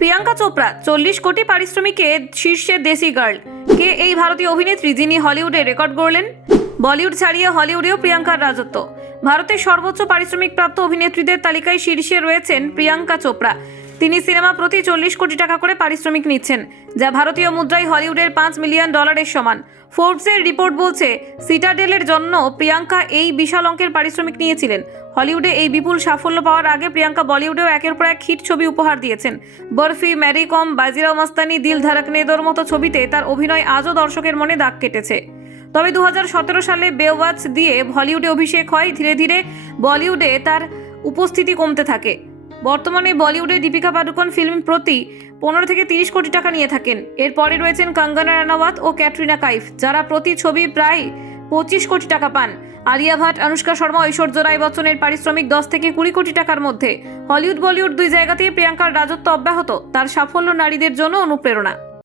প্রিয়াঙ্কা চোপড়া 40 কোটি পারিশ্রমিকে শীর্ষে দেশি গার্ল। কে এই ভারতীয় অভিনেত্রী যিনি হলিউডে রেকর্ড গড়লেন? বলিউড ছাড়িয়ে হলিউডেও প্রিয়াঙ্কার রাজত্ব। ভারতের সর্বোচ্চ পারিশ্রমিকপ্রাপ্ত অভিনেত্রীদের তালিকায় শীর্ষে রয়েছেন প্রিয়াঙ্কা চোপড়া। তিনি সিনেমা প্রতি 40 কোটি টাকা করে পারিশ্রমিক নিচ্ছেন, যা ভারতীয় মুদ্রায় হলিউডের $5 মিলিয়ন সমান। ফোর্বসের রিপোর্ট বলছে, সিটাডেলের জন্য প্রিয়াঙ্কা এই বিশাল অঙ্কের পারিশ্রমিক নিয়েছিলেন। হলিউডে এই বিপুল সাফল্য পাওয়ার আগে প্রিয়াঙ্কা বলিউডেও একের পর এক হিট ছবি উপহার দিয়েছেন। বরফি, ম্যারি কম, বাজিরাও মস্তানি, দিল ধড়কনে দোর মতো ছবিতে তার অভিনয় আজও দর্শকের মনে দাগ কেটেছে। তবে 2017 সালে বেওয়াচ দিয়ে হলিউডে অভিষেক হয়। ধীরে ধীরে বলিউডে তার উপস্থিতি কমতে থাকে। বর্তমানে বলিউডে দীপিকা পাডুকোন ফিল্ম প্রতি 15 থেকে 30 কোটি টাকা নিয়ে থাকেন। এরপরে রয়েছেন কঙ্গনা রানাওয়াত ও ক্যাটরিনা কাইফ, যারা প্রতি ছবি প্রায় 25 কোটি টাকা পান। আলিয়া ভাট, অনুষ্কা শর্মা, ঐশ্বর্য রায় বচ্চনের পারিশ্রমিক 10 থেকে 20 কোটি টাকার মধ্যে। হলিউড বলিউড দুই জায়গাতেই প্রিয়াঙ্কার রাজত্ব অব্যাহত। তার সাফল্য নারীদের জন্য অনুপ্রেরণা।